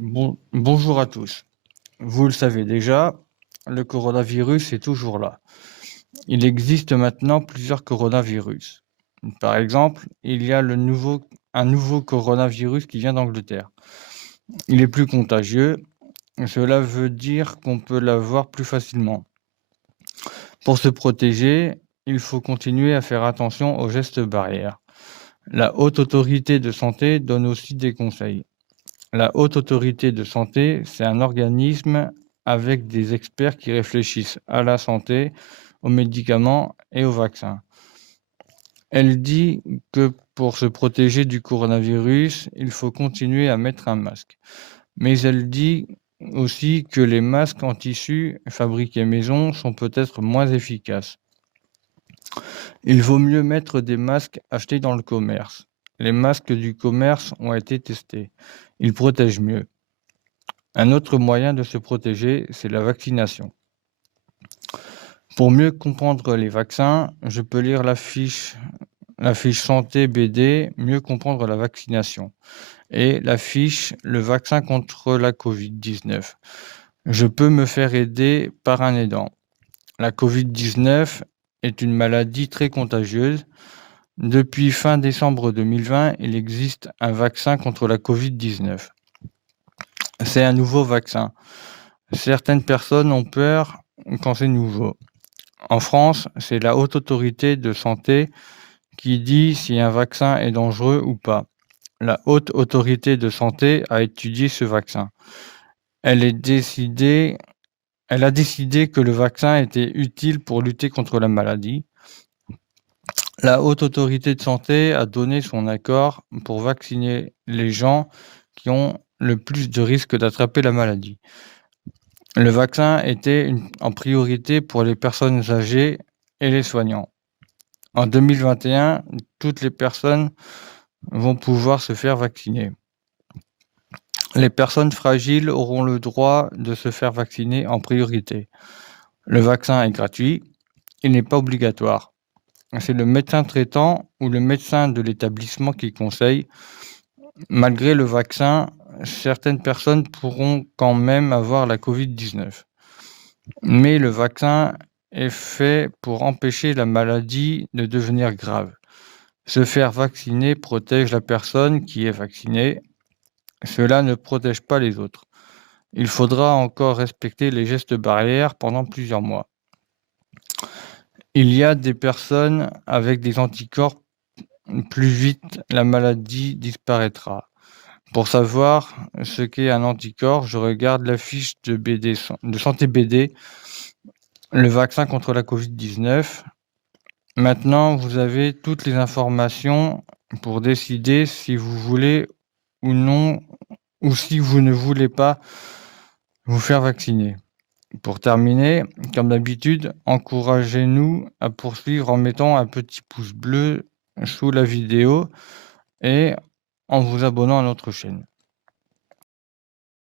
Bonjour à tous. Vous le savez déjà, le coronavirus est toujours là. Il existe maintenant plusieurs coronavirus. Par exemple, il y a un nouveau coronavirus qui vient d'Angleterre. Il est plus contagieux. Cela veut dire qu'on peut l'avoir plus facilement. Pour se protéger, il faut continuer à faire attention aux gestes barrières. La Haute Autorité de Santé donne aussi des conseils. La Haute Autorité de Santé, c'est un organisme avec des experts qui réfléchissent à la santé, aux médicaments et aux vaccins. Elle dit que pour se protéger du coronavirus, il faut continuer à mettre un masque. Mais elle dit aussi que les masques en tissu fabriqués maison sont peut-être moins efficaces. Il vaut mieux mettre des masques achetés dans le commerce. Les masques du commerce ont été testés. Ils protègent mieux. Un autre moyen de se protéger, c'est la vaccination. Pour mieux comprendre les vaccins, je peux lire la fiche santé BD, mieux comprendre la vaccination, et la fiche le vaccin contre la Covid-19. Je peux me faire aider par un aidant. La Covid-19 est une maladie très contagieuse. Depuis fin décembre 2020, il existe un vaccin contre la Covid-19. C'est un nouveau vaccin. Certaines personnes ont peur quand c'est nouveau. En France, c'est la Haute Autorité de Santé qui dit si un vaccin est dangereux ou pas. La Haute Autorité de Santé a étudié ce vaccin. Elle a décidé que le vaccin était utile pour lutter contre la maladie. La Haute Autorité de Santé a donné son accord pour vacciner les gens qui ont le plus de risques d'attraper la maladie. Le vaccin était en priorité pour les personnes âgées et les soignants. En 2021, toutes les personnes vont pouvoir se faire vacciner. Les personnes fragiles auront le droit de se faire vacciner en priorité. Le vaccin est gratuit, il n'est pas obligatoire. C'est le médecin traitant ou le médecin de l'établissement qui conseille. Malgré le vaccin, certaines personnes pourront quand même avoir la Covid-19. Mais le vaccin est fait pour empêcher la maladie de devenir grave. Se faire vacciner protège la personne qui est vaccinée. Cela ne protège pas les autres. Il faudra encore respecter les gestes barrières pendant plusieurs mois. Il y a des personnes avec des anticorps, plus vite la maladie disparaîtra. Pour savoir ce qu'est un anticorps, je regarde la fiche de Santé BD, le vaccin contre la Covid-19. Maintenant, vous avez toutes les informations pour décider si vous voulez ou non, ou si vous ne voulez pas vous faire vacciner. Pour terminer, comme d'habitude, encouragez-nous à poursuivre en mettant un petit pouce bleu sous la vidéo et en vous abonnant à notre chaîne.